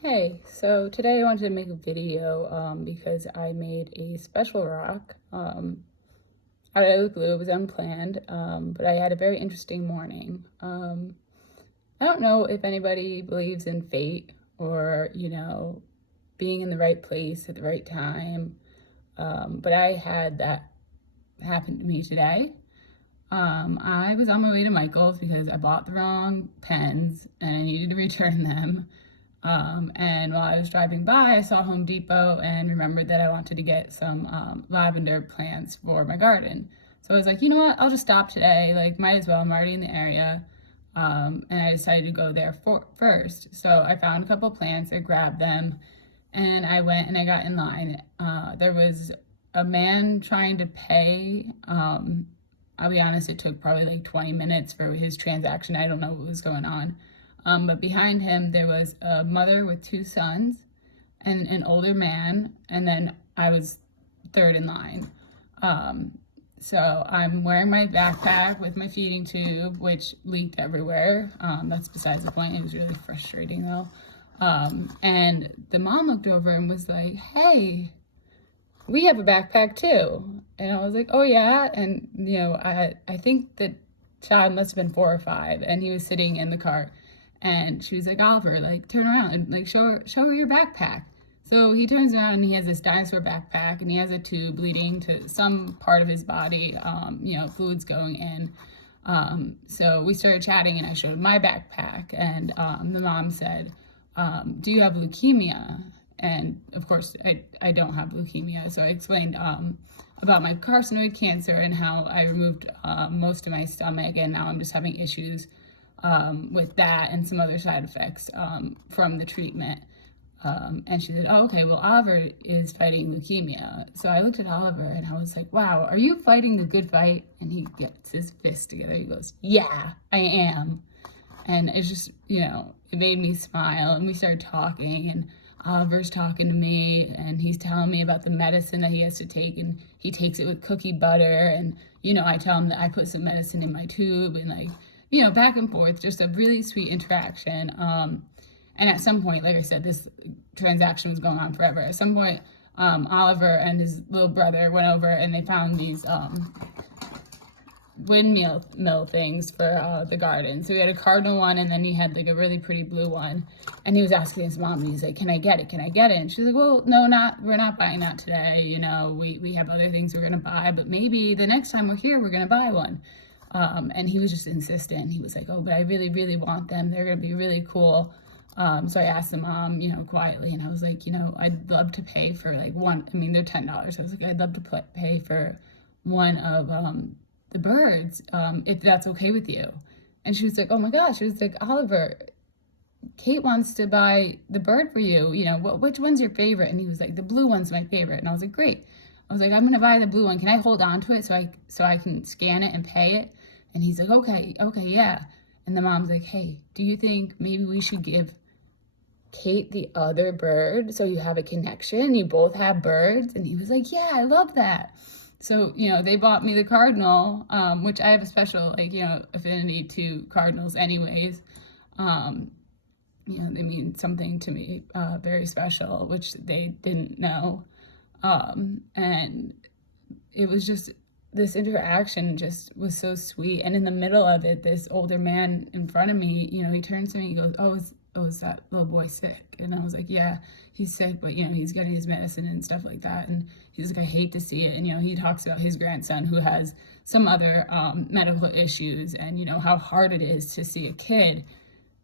Hey, so today I wanted to make a video because I made a special rock out of the glue. It was unplanned, but I had a very interesting morning. I don't know if anybody believes in fate or, being in the right place at the right time, but I had that happen to me today. I was on my way to Michael's because I bought the wrong pens and I needed to return them. And while I was driving by, I saw Home Depot and remembered that I wanted to get some lavender plants for my garden. So I was like, you know what? I'll just stop today. Like, might as well. I'm already in the area. And I decided to go there first. So I found a couple plants. I grabbed them and I went and I got in line. There was a man trying to pay. I'll be honest, it took probably like 20 minutes for his transaction. I don't know what was going on. But behind him, there was a mother with two sons and an older man. And then I was third in line. So I'm wearing my backpack with my feeding tube, which leaked everywhere. That's besides the point. It was really frustrating though. And the mom looked over and was like, "Hey, we have a backpack too." And I was like, "Oh yeah." And I think the child must have been 4 or 5, and he was sitting in the cart. And she was like, "Oliver, like turn around and like show her your backpack." So he turns around and he has this dinosaur backpack and he has a tube leading to some part of his body, fluids going in. So we started chatting and I showed my backpack, and the mom said, "Do you have leukemia?" And of course, I don't have leukemia. So I explained about my carcinoid cancer and how I removed most of my stomach, and now I'm just having issues with that and some other side effects from the treatment. And she said, "Oh, okay, well, Oliver is fighting leukemia." So I looked at Oliver and I was like, "Wow, are you fighting the good fight?" And he gets his fist together. He goes, "Yeah, I am." And it's just, it made me smile. And we started talking, and Oliver's talking to me, and he's telling me about the medicine that he has to take, and he takes it with cookie butter. And, I tell him that I put some medicine in my tube, and like, back and forth, just a really sweet interaction. And at some point, like I said, this transaction was going on forever. At some point, Oliver and his little brother went over and they found these windmill things for the garden. So he had a cardinal one, and then he had like a really pretty blue one. And he was asking his mom, and he's like, "Can I get it? Can I get it?" And she's like, "Well, no, we're not buying that today. We have other things we're gonna buy, but maybe the next time we're here, we're gonna buy one." And he was just insistent. He was like, "Oh, but I really, really want them. They're gonna be really cool." So I asked the mom, quietly, and I was like, "I'd love to pay for like one. I mean, they're $10. I was like, I'd love to pay for one of the birds, if that's okay with you." And she was like, "Oh my gosh." She was like, "Oliver, Kate wants to buy the bird for you. Which one's your favorite?" And he was like, "The blue one's my favorite." And I was like, "Great." I was like, "I'm gonna buy the blue one. Can I hold on to it so I can scan it and pay it?" And he's like, "Okay, yeah." And the mom's like, "Hey, do you think maybe we should give Kate the other bird so you have a connection? You both have birds?" And he was like, "Yeah, I love that." So, they bought me the cardinal, which I have a special, affinity to cardinals anyways. They mean something to me very special, which they didn't know. And it was just, this interaction just was so sweet. And in the middle of it, this older man in front of me, he turns to me, he goes, is that little boy sick?" And I was like, "Yeah, he's sick, but he's getting his medicine and stuff like that." And he's like, "I hate to see it." And he talks about his grandson who has some other medical issues, and how hard it is to see a kid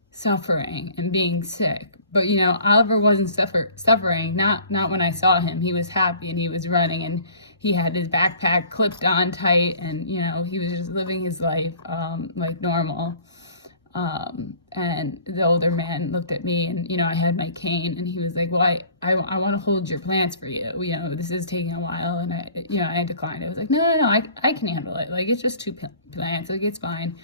suffering and being sick. But Oliver wasn't suffering. Not when I saw him. He was happy and he was running, and he had his backpack clipped on tight, and he was just living his life like normal. And the older man looked at me, and I had my cane, and he was like, "Well, I want to hold your plants for you. This is taking a while." And I declined. I was like, "No, I can handle it. Like, it's just two plants. Like, it's fine."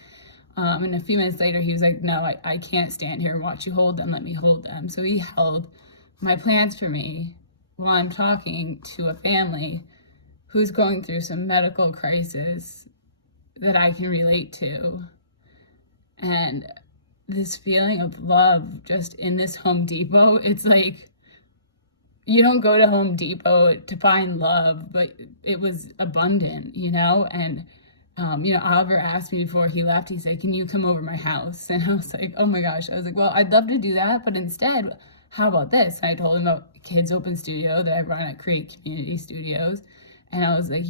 And a few minutes later, he was like, "No, I can't stand here and watch you hold them. Let me hold them." So he held my plants for me while I'm talking to a family who's going through some medical crisis that I can relate to. And this feeling of love just in this Home Depot. It's like, you don't go to Home Depot to find love, but it was abundant, you know? And, Oliver asked me before he left, he said, can you come over my house? And I was like, oh my gosh. I was like, well, I'd love to do that, but instead, how about this? And I told him about Kids Open Studio that I run at Create Community Studios. And I was like,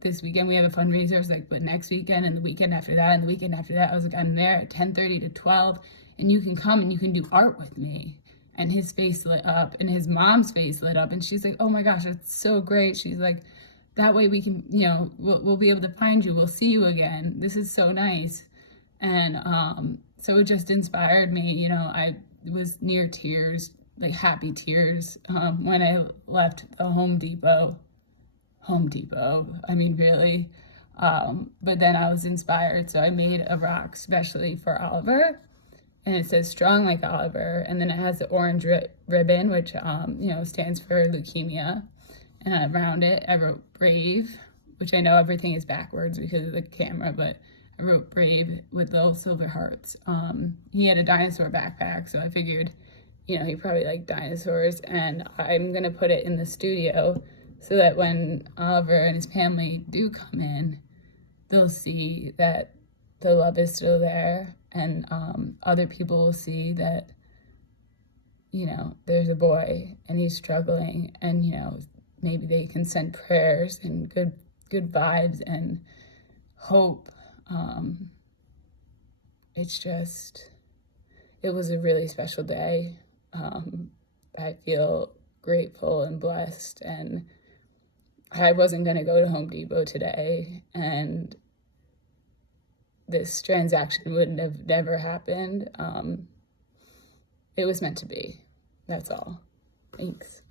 this weekend we have a fundraiser. I was like, but next weekend and the weekend after that and the weekend after that, I was like, I'm there at 10:30 to 12, and you can come and you can do art with me. And his face lit up and his mom's face lit up. And she's like, oh my gosh, that's so great. She's like, that way we can, we'll be able to find you. We'll see you again. This is so nice. And so it just inspired me. I was near tears, like happy tears, when I left the Home Depot. I mean, really. But then I was inspired. So I made a rock especially for Oliver. And it says strong like Oliver. And then it has the orange ribbon, which, stands for leukemia. And around it, I wrote brave, which I know everything is backwards because of the camera, but I wrote brave with little silver hearts. He had a dinosaur backpack, so I figured, he probably liked dinosaurs. And I'm going to put it in the studio so that when Oliver and his family do come in, they'll see that the love is still there, and other people will see that, there's a boy and he's struggling, and, maybe they can send prayers and good vibes and hope. It was a really special day. I feel grateful and blessed, and I wasn't going to go to Home Depot today, and this transaction would have never happened. It was meant to be. That's all. Thanks.